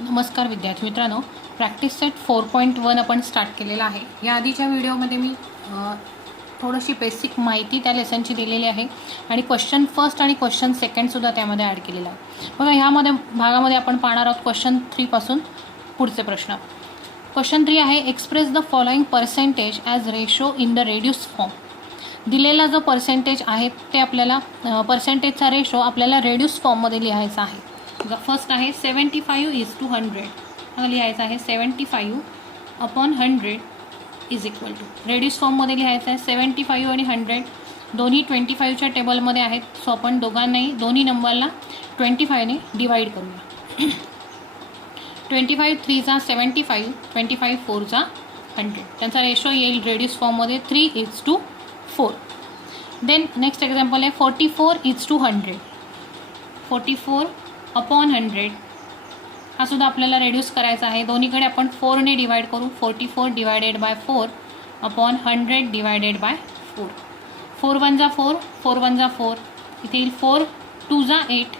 नमस्कार विद्यार्थी मित्रांनो, प्रॅक्टिस सेट 4.1 आपण स्टार्ट केलेला आहे। या आधीच्या व्हिडिओमध्ये मी थोडीशी बेसिक माहिती त्या लेसनची दिलेली आहे आणि क्वेश्चन फर्स्ट आणि क्वेश्चन सेकंड सुद्धा त्यामध्ये ॲड केलेला आहे। बघा, ह्यामध्ये भागामध्ये आपण पाहणार आहोत क्वेश्चन 3 पासून पुढचे प्रश्न। क्वेश्चन 3 आहे, express the following percentage as ratio in the reduce form. दिलेला जो पर्सेंटेज आहे ते आपल्याला पर्सेंटेजचा रेशो आपल्याला रेड्यूस फॉर्ममध्ये लिहायचा आहे। फर्स्ट आहे 75:100, हा लिहायचा आहे 75/100 इज इक्वल टू रेड्यूस फॉर्ममध्ये लिहायचं आहे 75 आणि 100 दोन्ही 25च्या टेबलमध्ये आहेत। सो आपण दोघांनाही दोन्ही नंबरला 25ने डिवाइड करूया। 25 3 चा 75, 25 4 चा 100, त्यांचा रेशो येईल रेड्यूस फॉर्ममध्ये 3:4। देन नेक्स्ट एक्झाम्पल आहे 44:100, 44/100 हा सुद्धा आपल्याला रेड्यूस करायचा आहे। दोन्हीकडे आपण 4ने डिवाइड करू। 44 डिवायडेड बाय 4/100 डिवायडेड बाय 4। 4 1 जा 4, 4 1 जा 4, इथे येईल 4 2 जा 8,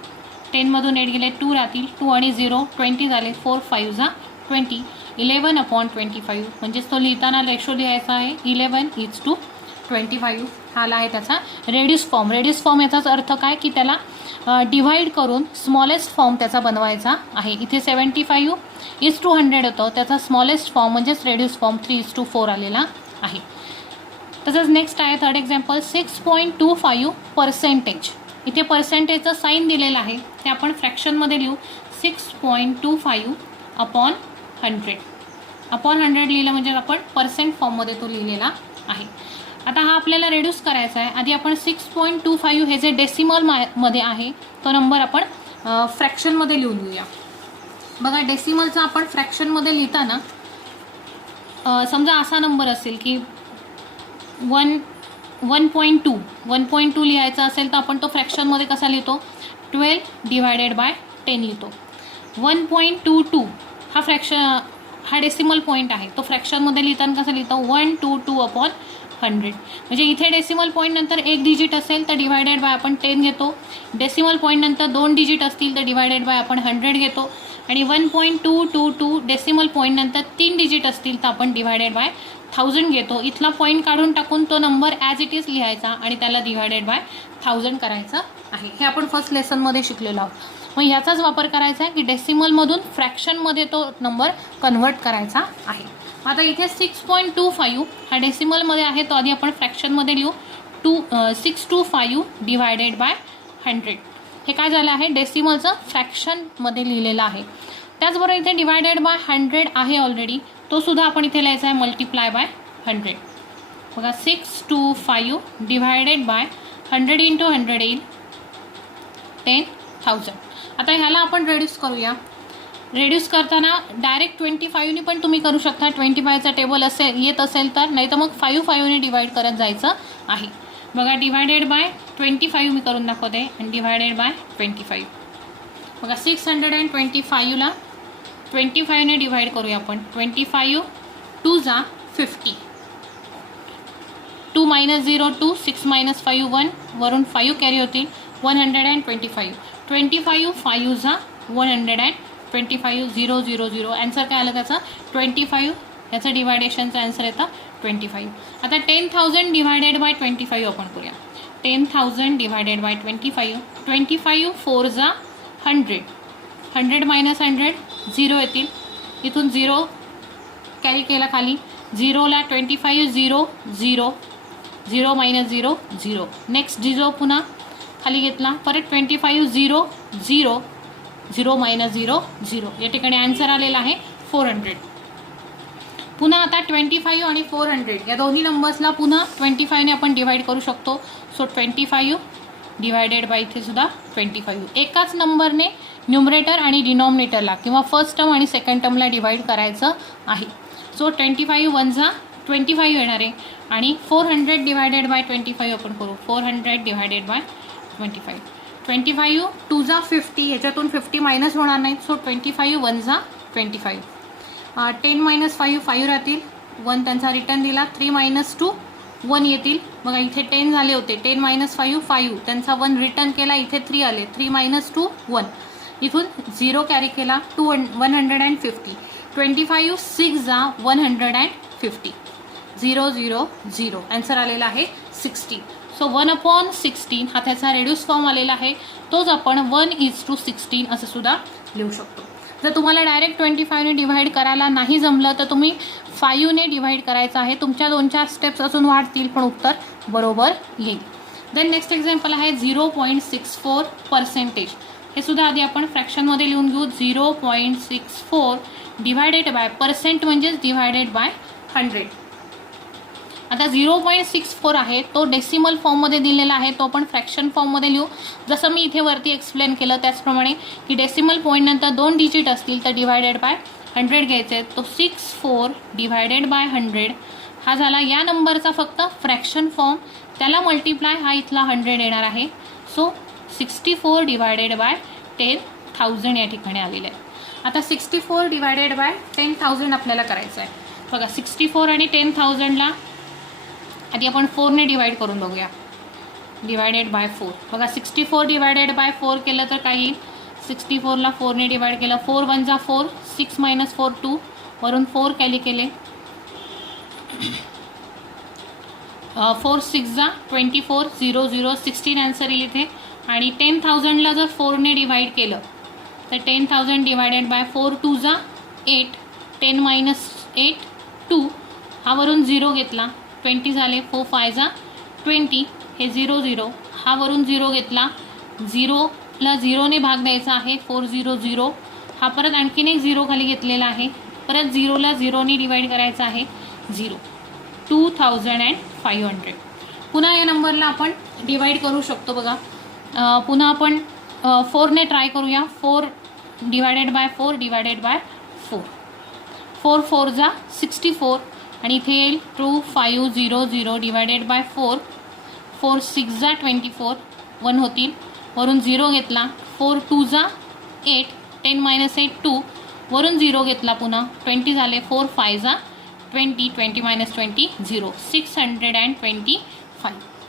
10 मधून 8 गेले 2 राहतील, 2 आणि 0 20 झाले, 4 5 जा 20, 11/25 म्हणजेच तो लिहिताना रेशो लिहायचा आहे 11:25। हा आला आहे त्याचा रेड्यूस फॉर्म। रेड्यूस फॉर्म याचाच अर्थ काय की त्याला डिवाइड करून स्मॉलेस्ट फॉर्म त्याचा बनवायचा आहे। इथे 75:100 होतं, त्याचा स्मॉलेस्ट फॉर्म म्हणजेच रेड्यूस फॉर्म 3:4 आलेला आहे। तसंच नेक्स्ट आहे थर्ड एक्झाम्पल 6.25%। इथे पर्सेंटेजचं साईन दिलेलं आहे ते आपण फ्रॅक्शनमध्ये लिहू। 6.25/100 लिहिलं म्हणजे आपण पर्सेंट फॉर्ममध्ये तो लिहिलेला आहे। आता हा आपल्याला रेड्यूस करायचा आहे। आधी आपण 6.25 हे जे डेसिमल मध्ये आहे तो नंबर आपण फ्रॅक्शनमध्ये लिहून घेऊया। बघा, डेसिमलचा आपण फ्रॅक्शनमध्ये लिहिताना समजा असा नंबर असेल की 1.2 लिहायचा असेल तर आपण तो फ्रॅक्शनमध्ये कसा लिहितो 12 डिवायडेड बाय 10 लिहितो। 1.22 हा डेसिमल पॉईंट आहे, तो फ्रॅक्शनमध्ये लिहिताना कसं लिहितो 122/100। म्हणजे इथे डेसिमल पॉईंट नंतर एक डिजिट असेल तर डिवायडेड बाय आपण 10 घेतो। डेसिमल पॉईंट नंतर 2 डिजिट असतील तर डिवायडेड बाय आपण 100 घेतो। आणि 1.222 डेसिमल पॉईंट नंतर 3 डिजिट असतील तर आपण डिवायडेड बाय 1000 घेतो। इथला पॉईंट काढून टाकून तो नंबर ॲज इट इज लिहायचा आणि त्याला डिवायडेड बाय 1000 करायचं आहे। हे आपण फर्स्ट लेसनमध्ये शिकलेलो आहोत। मग ह्याचाच वापर करायचा आहे की डेसिमलमधून फ्रॅक्शनमध्ये तो नंबर कन्व्हर्ट करायचा आहे। आता इथे 6.25 हा डेसिमलमध्ये आहे, तो आधी आपण फ्रॅक्शनमध्ये लिहू। 625 डिवायडेड बाय 100 हे काय झालं आहे डेसिमलचं फ्रॅक्शनमध्ये लिहिलेलं आहे। त्याचबरोबर इथे डिवायडेड बाय 100 आहे ऑलरेडी, तो सुद्धा आपण इथे लिहायचा आहे मल्टिप्लाय बाय 100। बघा 625 डिवायडेड बाय 100 × 100 येईल 10,000। आता ह्याला आपण रेड्यूस करूया। रेड्यूस करताना डायरेक्ट 25ने पण तुम्ही करू शकता। 25चा टेबल येत असेल तर, नाही तर मग 5ने डिवाइड करत जायचं आहे। बघा, डिवायडेड बाय 25 मी करून दाखवते आणि डिवायडेड बाय 25। बघा 625ला 25ने डिवाइड करूया आपण। 25 2 जा 50, 2 - 0 2, 6 - 5 1, वरून 5 कॅरी होतील 125। 25 5 जा 125, 0 0 0 आन्सर काय आलं त्याचा 25। याचं डिवायडेशनचा आन्सर येतं 25। आता 10,000 डिवायडेड बाय 25 आपण करूया। 10,000 डिवायडेड बाय 25, 25 4 जा 100, 100 - 100 0 येतील, इथून 0 कॅरी केला खाली, 0ला 25 0 0, 0 - 0 0, नेक्स्ट 0 पुन्हा खाली घेतला, परत 25 0 0, 0 - 0 0, या ठिकाणी आन्सर आलेला आहे 400। पुन्हा आता 25 आणि 400 या दोन्ही नंबर्सला पुन्हा 25ने आपण डिवाइड करू शकतो। सो 25 डिवायडेड बाय इथे सुद्धा 25, एकाच नंबरने न्यूमरेटर आणि डिनॉमिनेटरला किंवा फर्स्ट टर्म आणि सेकंड टर्मला डिवाइड करायचं आहे। सो 25 1 जा 25 येणार आहे आणि 400 डिवायडेड बाय 25 आपण करू। 400 डिवायडेड बाय 25, 25 2 जा 50, याच्यातून 50 मायनस होणार नाही। सो 25 1 जा 25, 10 - 5 5 राहतील, 1 त्यांचा रिटर्न दिला, 3 - 2 1 येतील। बघा इथे 10 झाले होते, 10 - 5 5, त्यांचा 1 रिटर्न केला, इथे 3 आले, 3 - 2 1, इथून 0 कॅरी केला 150. 25 6 जा 150. 0 0 0. आन्सर आलेला आहे 16. सो 1/16 हा त्याचा रेड्यूस फॉर्म आलेला आहे. तोच आपण 1:16 असं सुद्धा लिहू शकतो. जर तुम्हाला डायरेक्ट 25ने डिव्हाइड करायला नाही जमलं तर तुम्ही 5ने डिव्हाइड करायचं आहे. तुमच्या 2-4 स्टेप्स अजून वाढतील पण उत्तर बरोबर येईल. देन नेक्स्ट एक्झाम्पल आहे 0.64%. हे सुद्धा आधी आपण फ्रॅक्शनमध्ये लिहून घेऊ. 0.64 डिवायडेड बाय पर्सेंट म्हणजेच डिवायडेड बाय 100. आता 0.64 आहे तो डेसिमल फॉर्ममध्ये दिलेला आहे, तो आपण फ्रॅक्शन फॉर्ममध्ये लिहू. जसं मी इथे वरती एक्सप्लेन केलं त्याचप्रमाणे की डेसिमल पॉईंटनंतर 2 डिजिट असतील तर डिवायडेड बाय 100 घ्यायचे. तो 64 डिवायडेड बाय 100 हा झाला या नंबरचा फक्त फ्रॅक्शन फॉर्म. त्याला मल्टिप्लाय हा इथला 100 येणार आहे. सो 64 डिवायडेड बाय 10,000 या ठिकाणी आलेलं आहे. आता 64 डिवायडेड बाय 10,000 आपल्याला करायचं आहे. बघा 64 आणि 10,000ला आधी आपण 4ने डिवाइड करून बघूया. Divided by 4. बघा 64 डिवायडेड बाय 4 केलं तर काही 64ला 4ने डिवाइड केलं. 4 1 जा 4. 6 - 4 2. वरून 4 कॅली केले. 4 6 जा 24. 0 0 16 आन्सर येईल इथे. आणि 10,000ला जर 4ने डिवाइड केलं तर 10,000 डिवायडेड बाय 4 2 जा 8. 10 - 8 2. हा वरून 0 घेतला 20 झाले. 4 5 जा 20. हे 0 0. हा वरून 0 घेतला. 0ला 0ने भाग द्यायचा आहे. 4 0 0. हा परत आणखीन एक 0 खाली घेतलेला आहे. परत 0ला 0ने डिवाइड करायचा आहे. 0. 2,500. पुन्हा या नंबरला आपण डिवाइड करू शकतो. बघा पुन्हा आपण 4ने ट्राय करूया. 4 डिवायडेड बाय 4 डिवायडेड बाय 4. 4 4 जा 64. आणि इथे येईल 2500 डिवायडेड बाय 4. 4 6 जा 24. 1 होतील. वरून 0 घेतला. 4 2 जा 8. 10 - 8 2. वरून 0 घेतला पुन्हा 20 झाले. 4 5 जा 20. 20 - 20 0. 625.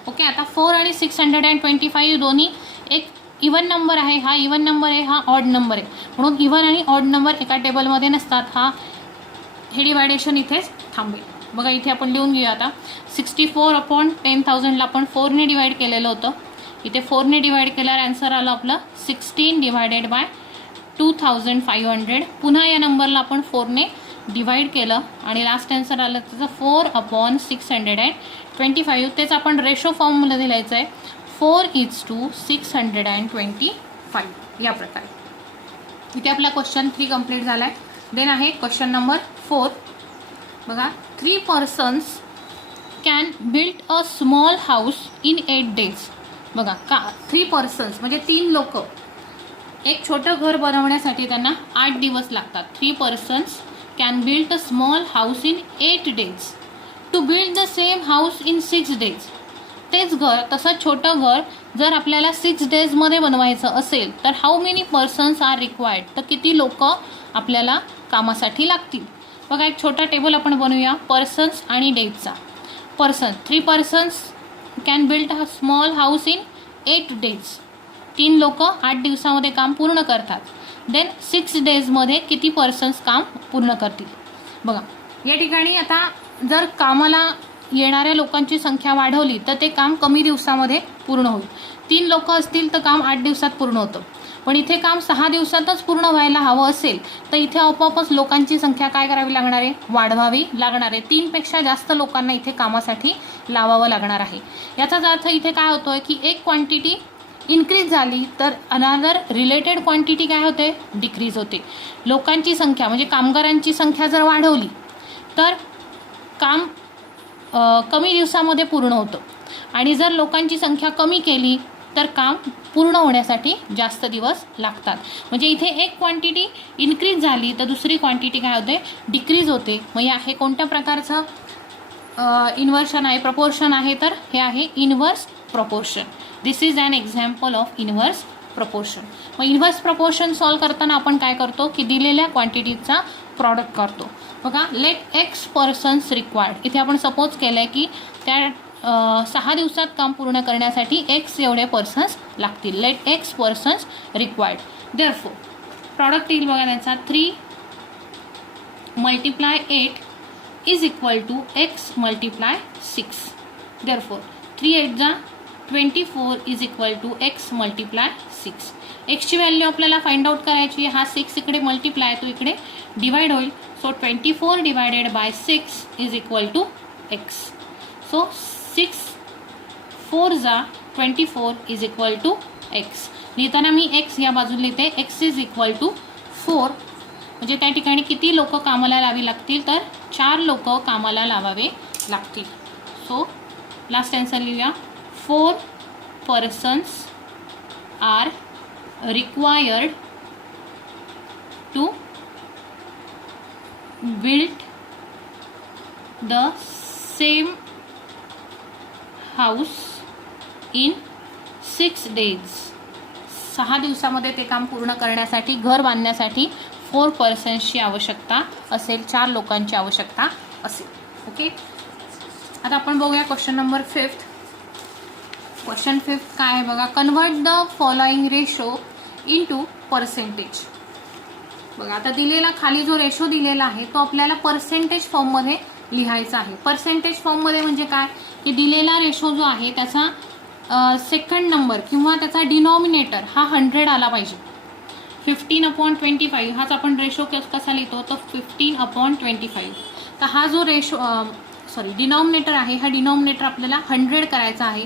ओके. आता 4 आणि 625 दोन्ही एक इवन नंबर आहे. हा इवन नंबर आहे, हा ऑड नंबर आहे. म्हणून इवन आणि ऑड नंबर एका टेबलमध्ये नसतात. हे डिवायडेशन इथेच थांबेल. बघा इथे आपण लिहून घेऊया. आता 64/10,000ला आपण 4ने डिवाइड केलेलं होतं. इथे 4ने डिवाइड केल्यावर आन्सर आलं आपलं 16 डिवायडेड बाय 2,500. पुन्हा या नंबरला आपण 4ने डिवाइड केलं आणि लास्ट आन्सर आलं त्याचं 4/625. तेच आपण रेशो फॉर्ममध्ये लिहायचं आहे. 4:625 या प्रकारे. इथे आपला क्वेश्चन 3 कंप्लीट झाला आहे. देन आहे क्वेश्चन नंबर 4. बघा 3 persons can build a small house in 8 days. बघा 3 persons म्हणजे 3 लोक एक छोटं घर बनवण्यासाठी त्यांना 8 दिवस लागतात. 3 persons can build a small house in 8 days. To build the same house in 6 days. तेच घर तसं छोटं घर जर आपल्याला 6 daysमध्ये बनवायचं असेल तर how many persons are required. तर किती लोक आपल्याला कामासाठी लागतील. बघा एक छोटा टेबल आपण बनवूया पर्सन्स आणि डेजचा. 3 persons can build a small house in 8 days. 3 लोक 8 दिवसामध्ये काम पूर्ण करतात. देन 6 daysमध्ये किती पर्सन्स काम पूर्ण करतील. बघा या ठिकाणी आता जर कामाला येणाऱ्या लोकांची संख्या वाढवली तर ते काम कमी दिवसामध्ये पूर्ण होईल. 3 लोक असतील तर काम 8 दिवसात पूर्ण होतं. पण इथे काम 6 दिवसातच पूर्ण व्हायला हवं असेल तर इथे आपोआपच लोकांची संख्या काय करावी लागणार आहे, वाढवावी लागणार आहे. 3 पेक्षा जास्त लोकांना इथे कामासाठी लावावं लागणार आहे. याचाच अर्थ इथे काय होतोय की एक क्वांटिटी इन्क्रीज झाली तर अनदर रिलेटेड क्वांटिटी काय होते, डिक्रीज होते. लोकांची संख्या म्हणजे कामगारांची संख्या जर वाढवली तर काम कमी दिवसामध्ये पूर्ण होतं आणि जर लोकांची संख्या कमी केली तर काम पूर्ण होण्यासाठी जास्त दिवस लागतात. म्हणजे इथे एक क्वांटिटी इन्क्रीज झाली तर दुसरी क्वांटिटी काय होते, डिक्रीज होते. मग हे कोणत्या प्रकारचं इन्व्हर्शन आहे, प्रपोर्शन आहे, तर हे आहे inverse proportion. This is an example of inverse proportion. मग इन्व्हर्स प्रपोर्शन सॉल्व करताना आपण काय करतो की दिलेल्या क्वांटिटीचा प्रॉडक्ट करतो. बघा लेट एक्स पर्सन्स रिक्वायर्ड. इथे आपण सपोज केलं आहे की त्या 6 दिवसात काम पूर्ण करण्यासाठी एक्स एवढे पर्सन्स लागतील. Let X persons required. Therefore product येईल बघा त्यांचा 3 × 8 is equal to x × 6. Therefore 3 8 जा 24 इज इक्वल टू x × 6. एक्सची व्हॅल्यू आपल्याला फाइंड आउट करायची. हा 6 इकडे मल्टिप्लाय तो इकडे डिवाइड होईल. So 24 divided by 6 is equal to x. So 6 4 जा 24 इज इक्वल टू x. लिहिताना मी x या बाजूला लिहिते. x is equal to 4. म्हणजे त्या ठिकाणी किती लोक कामाला लावी लागतील तर 4 लोक कामाला लावावे लागतील. सो लास्ट आन्सर लिहूया. 4 persons are required to build the same house in 6 days. 6 दिवसामध्ये ते काम पूर्ण करण्यासाठी घर बांधण्यासाठी 4 पर्सन्सची आवश्यकता असेल, 4 लोकांची आवश्यकता असेल. ओके, आता आपण बघूया क्वेश्चन नंबर 5. क्वेश्चन 5 काय आहे बघा. Convert the following ratio into percentage. बघा आता दिलेला खाली जो रेशो दिलेला आहे तो आपल्याला पर्सेंटेज फॉर्ममध्ये लिहायचा आहे. पर्सेंटेज फॉर्ममध्ये म्हणजे काय की दिलेला रेशो जो आहे त्याचा सेकंड नंबर किंवा त्याचा डिनॉमिनेटर हा 100 आला पाहिजे. 15/25 हाच आपण रेशो कसा लिहितो तर 15/25. तर हा जो रेशो डिनॉमिनेटर आहे हा डिनॉमिनेटर आपल्याला 100 करायचा आहे.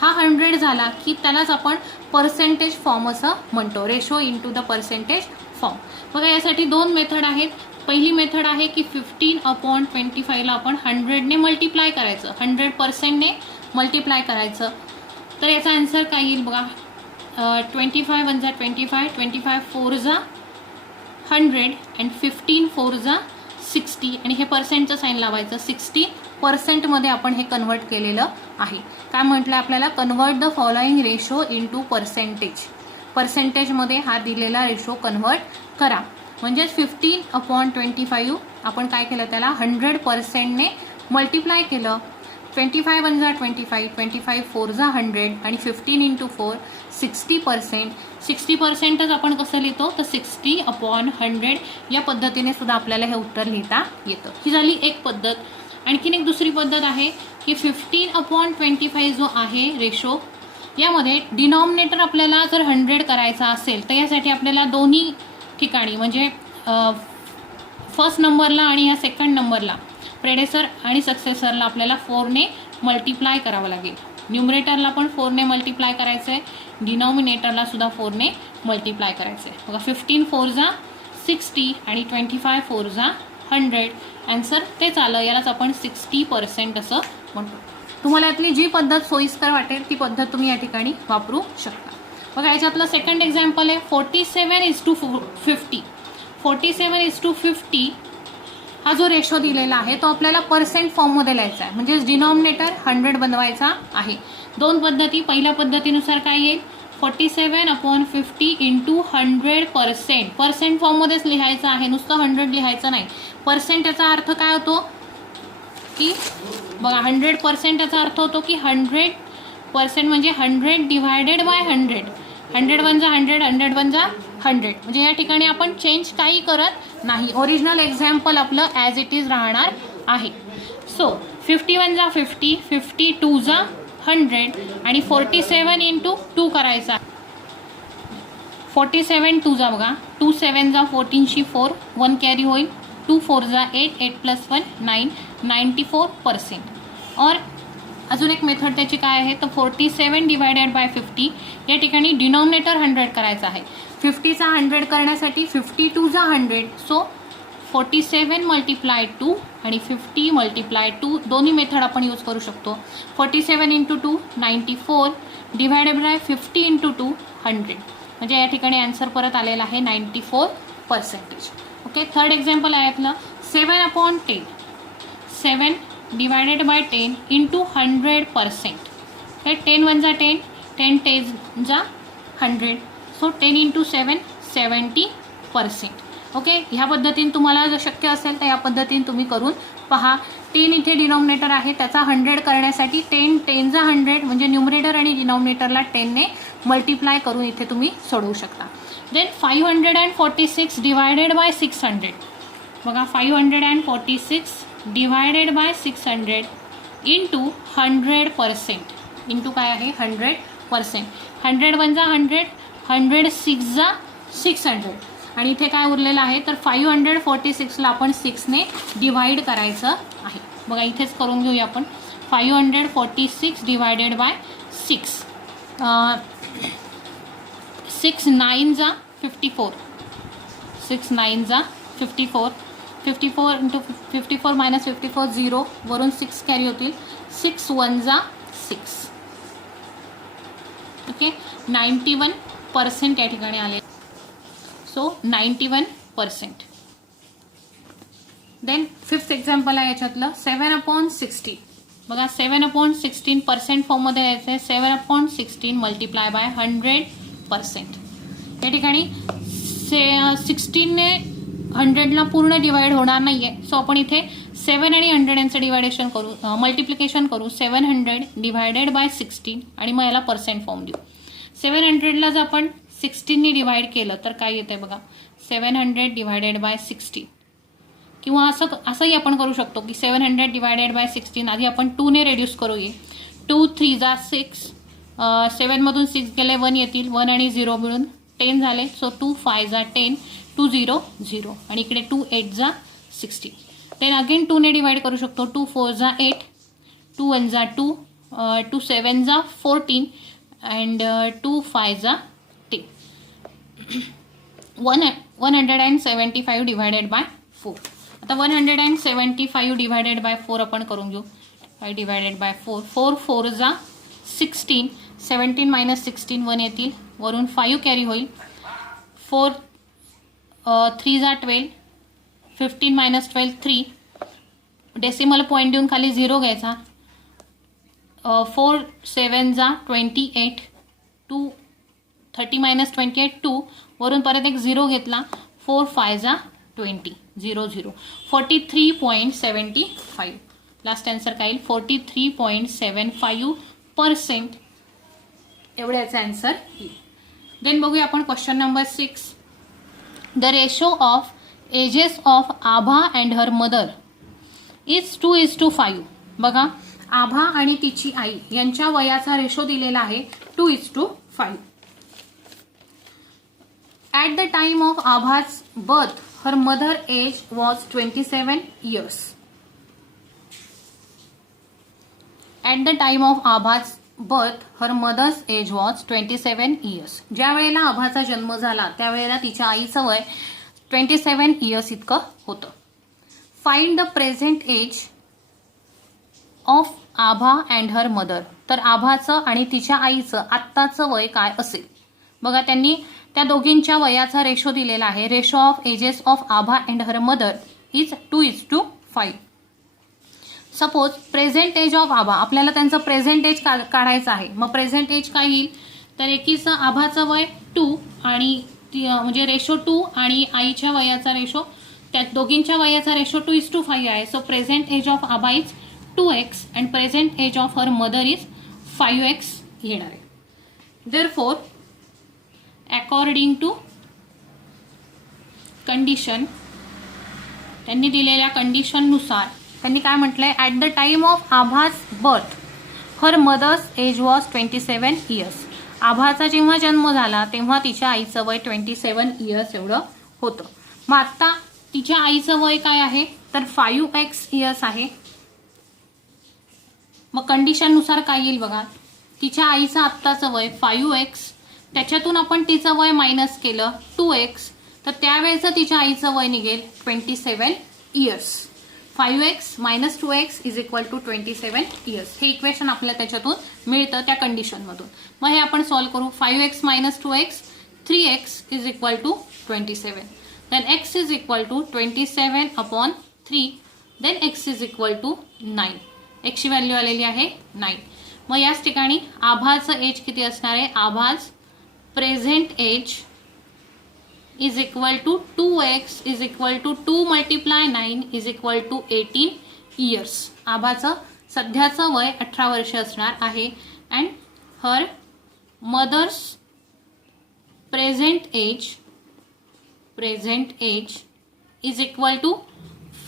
हा 100 झाला की त्यालाच आपण पर्सेंटेज फॉर्म असं म्हणतो. Ratio into the percentage form. बघा यासाठी 2 मेथड आहेत. पहिली मेथड आहे की 15/25ला आपण 100ने मल्टिप्लाय करायचं, 100%ने मल्टिप्लाय करायचं. तर याचा आन्सर काय येईल बघा. 25 × 25, 25 4 जा 100 अँड 15 4 जा 60 आणि हे पर्सेंटचं साईन लावायचं. 60% आपण हे कन्वर्ट केलेलं आहे. काय म्हटलं आपल्याला convert the following ratio into percentage. पर्सेंटेजमध्ये हा दिलेला रेशो कन्वर्ट करा. म्हणजे 15/25 आपण काय केलं त्याला 100%ने मल्टिप्लाय केलं. 25 × 25, 25 4 जा 100 आणि 15 × 4 60%. 60%च आपण कसं लिहितो तर 60/100 या पद्धतीने सुद्धा आपल्याला हे उत्तर लिहिता येतं. ही झाली एक पद्धत. आणखीन एक दुसरी पद्धत आहे की 15/25 जो आहे रेशो यामध्ये डिनॉमिनेटर आपल्याला जर 100 करायचा असेल तर यासाठी आपल्याला दोन्ही ठिकाणी म्हणजे फर्स्ट नंबरला आणि या सेकंड नंबरला प्रेडेसर आणि सक्सेसरला आपल्याला 4ने मल्टिप्लाय करावं लागेल. न्यूमरेटरला पण 4ने मल्टिप्लाय करायचं आहे, डिनॉमिनेटरला सुद्धा 4ने मल्टिप्लाय करायचं आहे. बघा 15 4 जा 60 आणि 25 4 जा 100. आन्सर तेच आलं. यालाच आपण 60% असं म्हणतो. तुम्हाला यातली जी पद्धत सोयीस्कर वाटेल ती पद्धत तुम्ही या ठिकाणी वापरू शकता. बघा याच्यातलं सेकंड एक्झाम्पल आहे 47:50. 47:50 हा जो रेशो दिलेला आहे तो आपल्याला पर्सेंट फॉर्ममध्ये लिहायचा आहे. म्हणजे डिनॉमिनेटर 100 बनवायचा आहे. 2 पद्धती. पहिल्या पद्धतीनुसार काय येईल 47/50 × 100%. पर्सेंट फॉर्ममध्येच लिहायचं आहे, नुसतं 100 लिहायचं नाही. पर्सेंट याचा अर्थ काय होतो की बघा 100% याचा अर्थ होतो की 100% म्हणजे 100 डिवायडेड बाय 100. 100 × 100, 100 × 100. म्हणजे या ठिकाणी आपण चेंज काही करत नाही. ओरिजिनल एक्झाम्पल आपलं ॲज इट इज राहणार आहे. सो 51 × 50, 52 जा 100 आणि 47 × 2 करायचा. 47 2 जा बघा 2 7 जा 14 4 1 कॅरी होईल. 2 4 जा 8, 8 + 1 9, 94%. और अजून एक मेथड त्याची काय आहे तर 47 डिवायडेड बाय 50. या ठिकाणी डिनॉमिनेटर 100 करायचा आहे. 50चा 100 करण्यासाठी 52 जा 100. सो 47 × 2 आणि 50 × 2 दोन्ही मेथड आपण यूज करू शकतो. 47 × 2 94 डिवायडेड बाय 50 × 2 100. म्हणजे या ठिकाणी आन्सर परत आलेला आहे 94%. ओके, थर्ड एक्झाम्पल आहे आपलं 7/10. 7 डिवायडेड बाय 10 × 100%. हे 10 1 जा 10, 10 10 जा 100. सो 10 × 7 70%. ओके, ह्या पद्धतीने तुम्हाला जर शक्य असेल तर या पद्धतीने तुम्ही करून पहा. 10 इथे डिनॉमिनेटर आहे त्याचा 100 करण्यासाठी 10 10 जा 100 म्हणजे न्यूमरेटर आणि डिनॉमिनेटरला 10ने मल्टिप्लाय करून इथे तुम्ही सोडवू शकता. Then 546 divided by 600. बघा 546 डिवायडेड बाय 600 इंटू 100%. इंटू काय आहे 100%. 100 वन जा 100, 100 6 जा 600. आणि इथे काय उरलेलं आहे तर 546ला आपण 6ने डिवाइड करायचं आहे. बघा इथेच करून घेऊया आपण. 546 डिवायडेड बाय 6. 6 9 जा 54. 6 9 जा 54. 54 इंटू 54 मायनस 54 0. वरून 6 कॅरी होतील. 6 1 जा 6. ओके 91% या ठिकाणी आले. सो 91%. देन 5th एक्झाम्पल आहे याच्यातलं 7/16. बघा 7/16% फॉर्ममध्ये यायचं आहे. 7/16 मल्टिप्लाय बाय 100%. या ठिकाणी 16ने 100ला पूर्ण डिवाइड होणार नाही आहे. सो आपण इथे 7 आणि 100 यांचं डिवायडेशन करू, मल्टिप्लिकेशन करू. 700 डिवायडेड बाय 16 आणि मग याला पर्सेंट फॉर्म देऊ. 700ला जर आपण 16ने डिवाइड केलं तर काय येतं बघा 700 डिवायडेड बाय 16. किंवा असंही आपण करू शकतो की 700 डिवायडेड बाय 16 आधी आपण 2ने रेड्यूस करूया. 2 3 जा 6. 7मधून 6 गेले 1 येतील. 1 आणि 0 मिळून 10 झाले. सो 2 5 जा 10. 2 0 0 आणि इकडे 2 8 जा 16. देन अगेन 2ने डिवाइड करू शकतो. 2 4 जा 8. 2 1 जा 2. 2 7 जा 14 अँड 2 5 जा 10. 175 डिवायडेड बाय 4. आता 175 डिवायडेड बाय 4 आपण करून घेऊ. 5 डिवायडेड बाय 4. 4 4 जा 16. 17 मायनस 16 1 येतील. वरून 5 कॅरी होईल. 4 3 जा 12. 15 मायनस 12 3. डेसिमल पॉईंट देऊन खाली 0 घ्यायचा. 4 7 जा 28. 2 30 मायनस 28 2. वरून परत एक 0 घेतला. 4 5 जा 20 0 0. 43.75. लास्ट आन्सर काय येईल 43.75% एवढे याचा आन्सर येईल. देन बघूया आपण question number 6. The ratio of ages of Abha and her mother is 2:5. बघा आभा आणि तिची आई यांच्या वयाचा रेशो दिलेला आहे 2:5. At the time of Abha's birth her mother age was 27 years. At the time of Abha's birth her mother's age was 27 years. ज्या वेळेला आभाचा जन्म झाला त्यावेळेला तिच्या आईचं वय 27 years इतकं होतं. Find the present age of Abha and her mother. तर आभाचं आणि तिच्या आईचं आत्ताचं वय काय असेल. बघा त्यांनी त्या दोघींच्या वयाचा रेशो दिलेला आहे. Ratio of ages of Abha and her mother is 2:5. Suppose present age of Abha आपल्याला त्यांचं प्रेझेंट एज काढायचं आहे. मग प्रेझेंट एज काय येईल तर एकीचं आभाचं वय 2 आणि म्हणजे रेशो 2 आणि आईच्या वयाचा रेशो त्या दोघींच्या वयाचा रेशो 2:5 आहे. So present age of Abha is 2x and present age of her mother is 5x येणार आहे. देअरफॉर अकॉर्डिंग टू कंडिशन त्यांनी दिलेल्या कंडिशननुसार त्यांनी काय म्हटलंय at the time of Abha's birth her mother's age was 27 years. आभाचा जेव्हा जन्म झाला तेव्हा तिच्या आईचं वय 27 years एवढं होतं. मग आत्ता तिच्या आईचं वय काय आहे तर 5x years आहे. मग कंडिशननुसार काय येईल बघा तिच्या आईचं आत्ताचं वय 5x त्याच्यातून आपण तिचं वय मायनस केलं 2x तर त्यावेळेचं तिच्या आईचं वय निघेल 27 years. 5x minus 2x is equal to 27 years. हे इक्वेशन आपल्याला त्याच्यातून मिळतं त्या कंडिशनमधून. मग हे आपण सॉल्व्ह करू. 5x minus 2x 3x is equal to 27. Then x is equal to 27/3. Then x is equal to 9. x ची व्हॅल्यू आलेली आहे 9. मग याच ठिकाणी आभाचं एज किती असणार आहे. Abha's present age is equal to 2x is equal to 2 multiply 9 is equal to 18 years. आभाचं सध्याचं वय 18 वर्ष असणार आहे. And her mother's present age is equal to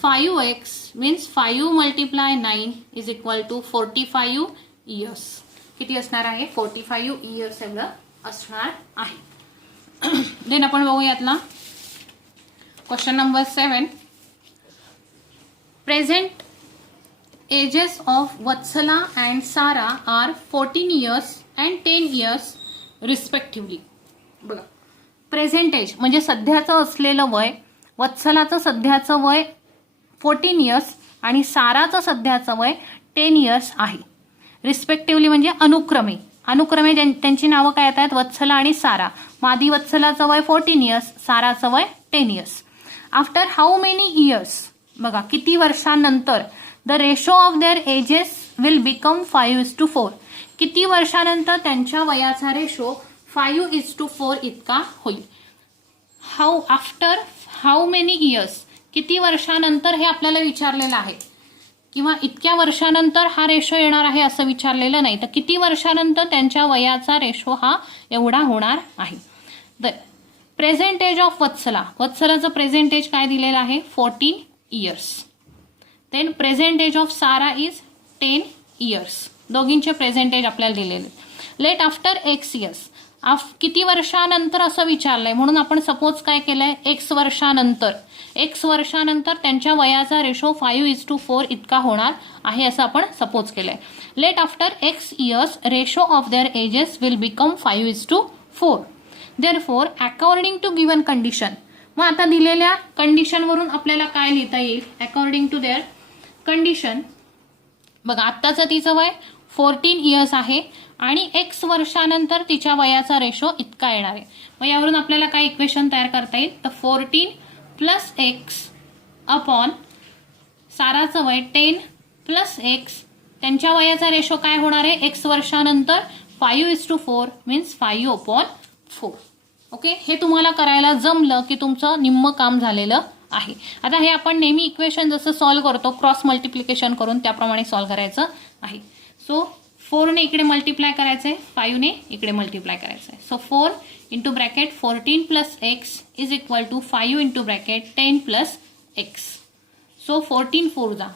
5x means 5 multiply 9 is equal to 45 years. किती असणार आहे? 45 years एवढं असणार आहे. देन आपण बघूयातला question number 7. Present ages of Vatsala and Sara are 14 years and 10 years respectively. बघा, प्रेझेंट एज म्हणजे सध्याचं असलेलं वय, वत्सलाचं सध्याचं वय 14 years आणि साराचं सध्याचं वय 10 years आहे. रिस्पेक्टिव्हली म्हणजे अनुक्रमे त्यांची नावं काय येतात? वत्सला आणि सारा. आधी वत्सलाचं वय 14 years, साराचं वय 10 years. After how many years, बघा किती वर्षांनंतर the ratio of their ages will become 5:4. किती वर्षानंतर त्यांच्या वयाचा रेशो 5:4 इतका होईल. आफ्टर हाऊ मेनी इयर्स, किती वर्षानंतर हे आपल्याला विचारलेलं आहे, किंवा इतक्या वर्षानंतर हा रेशो येणार आहे असं विचारलेलं नाही. तर किती वर्षानंतर त्यांच्या वयाचा रेशो हा एवढा होणार आहे. द प्रेझेंट एज ऑफ वत्सलाचं प्रेझेंट एज काय दिलेलं आहे? 14 years. Then present age of Sara is 10 years. दोघींचे प्रेझेंट एज आपल्याला दिलेले. लेट आफ्टर x years, किती वर्षानंतर असं विचारलंय म्हणून आपण सपोज काय केलंय? x वर्षानंतर त्यांच्या वयाचा रेशो 5:4 इतका होणार आहे असं आपण सपोज केलंय. Let after x years ratio of their ages will become 5:4. Therefore according to given condition, मग आता दिलेल्या कंडिशनवरून आपल्याला काय लिहिता येईल? अकॉर्डिंग टू देअर कंडिशन, बघा आत्ताचं तिचं वय 14 years आहे आणि x वर्षानंतर तिच्या वयाचा रेशो इतका येणार आहे. मग यावरून आपल्याला काय इक्वेशन तयार करता येईल? तर 14 + x अपॉन साराचं वय 10 + x, त्यांच्या वयाचा रेशो काय होणार आहे? x वर्षानंतर 5:4 मीन्स 5/4. ओके, हे तुम्हाला करायला जमलं की तुमचं निम्म काम झालेलं आहे. आता हे आपण नेहमी इक्वेशन जसं सॉल्व्ह करतो क्रॉस मल्टिप्लिकेशन करून त्याप्रमाणे सॉल्व्ह करायचं आहे. सो 4 ने इकडे मल्टिप्लाय करायचं आहे, 5 ने इकडे मल्टिप्लाय करायचं आहे. So 4 into bracket 14 + x is equal to 5 into bracket 10 + x. So 14 4 जा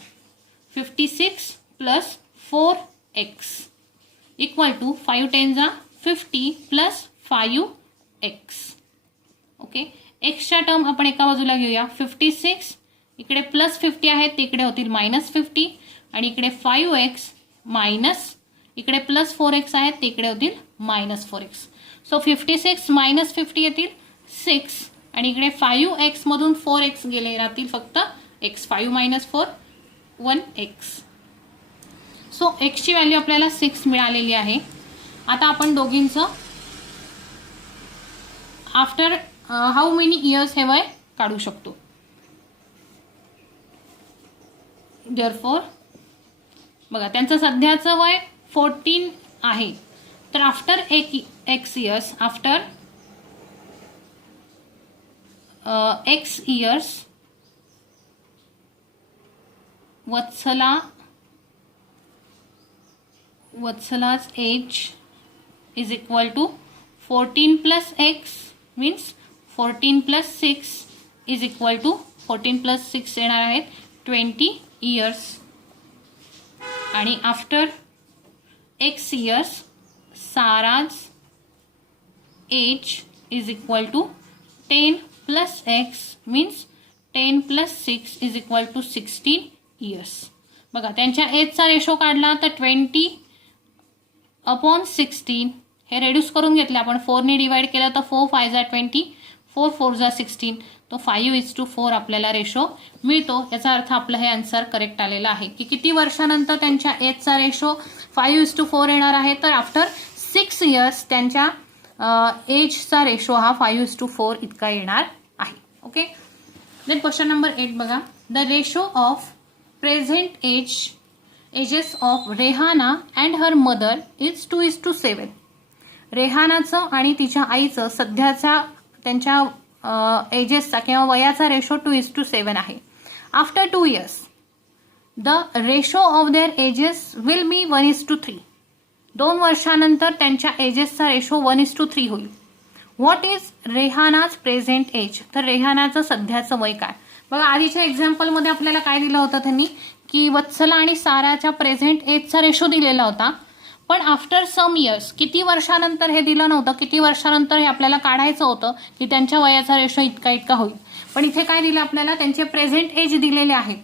56 + 4x इक्वल टू 5 10 जा 50 + 5x. ओके, एक्सच्या टर्म आपण एका बाजूला घेऊया. 56 इकडे +50 आहेत ते इकडे होतील -50 आणि इकडे 5x मायनस इकडे +4x आहेत ते इकडे होतील -4x. सो 56 - 50 येतील 6 आणि इकडे 5x मधून 4x गेले राहतील फक्त x. 5 - 4 1x. सो x ची व्हॅल्यू आपल्याला 6 मिळालेली आहे. आता आपण दोघींचं आफ्टर हाऊ मेनी इयर्स हे वय काढू शकतो. देअरफॉर बघा त्यांचं सध्याचं वय 14 आहे, तर after x years, after x years Vatsala's age is equal to 14 + x means 14 + 6 is equal to 14 + 6 येणार आहेत 20 years. आणि after x years Sara's age is equal to 10 + x means 10 + 6 is equal to 16 years. बघा त्यांच्या एजचा रेशो काढला तर 20/16 हे रेड्यूस करून घेतले आपण. 4 ने डिवाइड केलं तर 4 5 जा 20, 4 4 जा 16, तो 5:4 आपल्याला रेशो मिळतो. याचा अर्थ आपलं हे आन्सर करेक्ट आलेलं आहे की किती वर्षानंतर त्यांच्या एजचा रेशो 5:4 येणार आहे, तर आफ्टर 6 years त्यांच्या एजचा रेशो हा 5:4 इतका येणार आहे. ओके, देन क्वेश्चन नंबर 8 बघा. The ratio of present ages of Rehana and her mother is 2:7. रेहानाचं आणि तिच्या आईचं सध्याच्या त्यांच्या एजेसचा किंवा वयाचा रेशो 2:7 आहे. After 2 years the ratio of their ages will be 1:3. 2 वर्षानंतर त्यांच्या एजेसचा रेशो 1:3 होईल. What is Rehana's present age, तर रेहानाचं सध्याचं वय काय. बघा आधीच्या एक्झाम्पलमध्ये आपल्याला काय दिलं होतं त्यांनी की वत्सला आणि साराच्या प्रेझेंट एजचा रेशो दिलेला होता, पण आफ्टर सम इयर्स किती वर्षानंतर हे दिलं नव्हतं, किती वर्षानंतर हे आपल्याला काढायचं होतं की त्यांच्या वयाचा रेशो इतका इतका होईल. पण इथे काय दिलं आपल्याला, त्यांचे प्रेझेंट एज दिलेले आहेत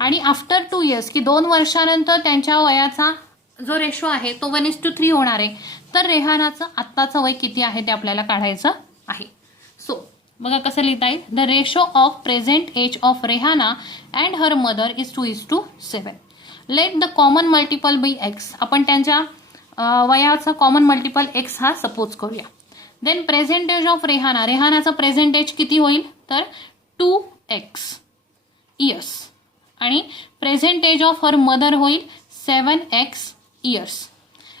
आणि आफ्टर 2 इयर्स की 2 वर्षानंतर त्यांच्या वयाचा जो रेशो आहे तो 1:3 होणार आहे. तर रेहानाचं आत्ताचं वय किती आहे ते आपल्याला काढायचं आहे. सो बघा कसं लिहिता येईल, the ratio of present age of Rehana and her mother is 2:7. Let the common multiple be x, आपण त्यांच्या वयाचा कॉमन मल्टिपल एक्स हा सपोज करूया. Then present age of Rehana, रेहानाचं प्रेझेंट एज किती होईल तर 2x इयर्स आणि present age of her mother होईल 7x years.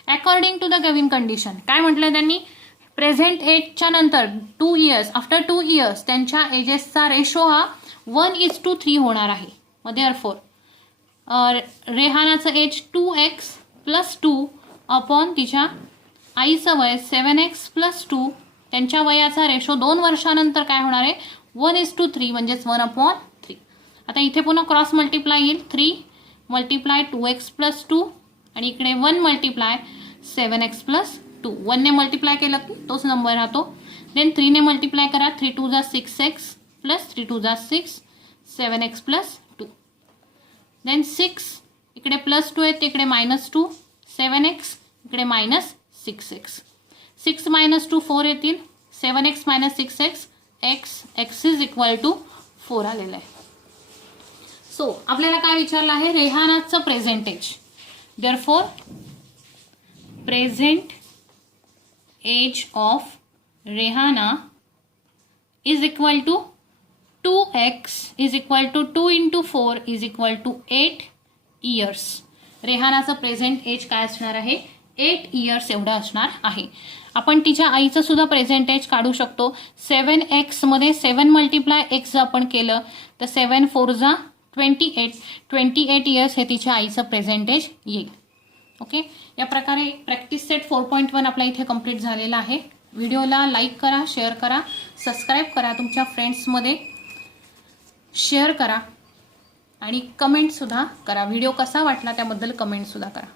According to the given condition, काय म्हटलं त्यांनी, प्रेझेंट एजच्या नंतर 2 इयर्स, आफ्टर 2 इयर्स त्यांच्या एजेसचा रेशो हा 1:3 होणार आहे. मग देअरफॉर रेहानाचं एज 2x + 2 अपॉन तिच्या आईचं वय 7x + 2, त्यांच्या वयाचा रेशो 2 वर्षानंतर काय होणार आहे 1:3 म्हणजेच 1/3. आता इथे पुन्हा क्रॉस मल्टिप्लाय येईल, 3 × 2x + 2 आणि इकडे 1 × 7x + 2. 1 ने मल्टिप्लाय केलं की तोच नंबर राहतो. देन 3 ने मल्टिप्लाय करा, 3 × 2 = 6x + 3 × 2 = 6, 7x + 2. देन 6 इकडे +2 आहे तिकडे -2, 7x इकडे -6x. 6 - 2 4 येतील, 7x - 6x, x is equal to 4 आलेलं आहे. सो आपल्याला काय विचारलं आहे, रेहानाचं present age. Therefore present age of Rehana is equal to 2x is equal to 2 × 4 is equal to 8 years. रेहानाचं प्रेझेंट एज काय असणार आहे 8 इयर्स एवढं असणार आहे. आपण तिच्या आईचं सुद्धा प्रेझेंट एज काढू शकतो. 7x मध्ये 7 × x आपण केलं तर 7 × 4 = 28 इयर्स हे तिच्या आईचं प्रेझेंट एज येईल. ओके, या प्रकारे प्रॅक्टिस सेट 4.1 आपला इथे कंप्लीट झालेला आहे. व्हिडिओला लाईक करा, शेअर करा, सबस्क्राईब करा, तुमच्या फ्रेंड्समध्ये शेअर करा आणि कमेंटसुद्धा करा. व्हिडिओ कसा वाटला त्याबद्दल कमेंटसुद्धा करा.